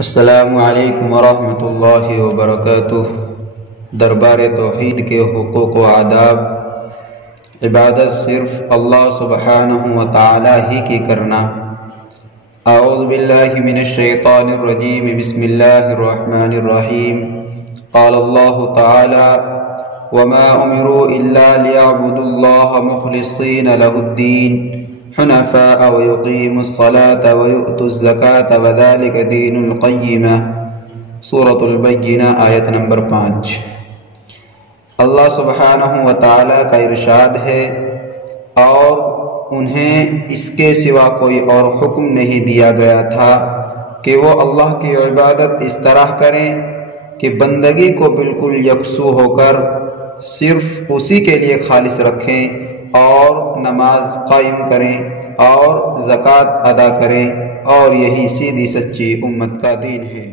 السلام علیکم ورحمۃ اللہ وبرکاتہ۔ دربار توحید کے حقوق و آداب۔ عبادت صرف اللہ سبحانہ و تعالی ہی کی کرنا۔ اعوذ باللہ من الشیطان الرجیم، بسم اللہ الرحمن الرحیم۔ قال اللہ تعالی وما امروا الا ليعبدوا الله مخلصین لہ الدین حنفاء ويقيموا الصلاة ويؤتوا الزكاة وذلك دين القیمہ۔ سورۃ البینہ آیت نمبر 5۔ اللہ سبحانہ و تعالیٰ کا ارشاد ہے، اور انہیں اس کے سوا کوئی اور حکم نہیں دیا گیا تھا کہ وہ اللہ کی عبادت اس طرح کریں کہ بندگی کو بالکل یکسو ہو کر صرف اسی کے لیے خالص رکھیں، اور نماز قائم کریں اور زکوٰۃ ادا کریں، اور یہی سیدھی سچی امت کا دین ہے۔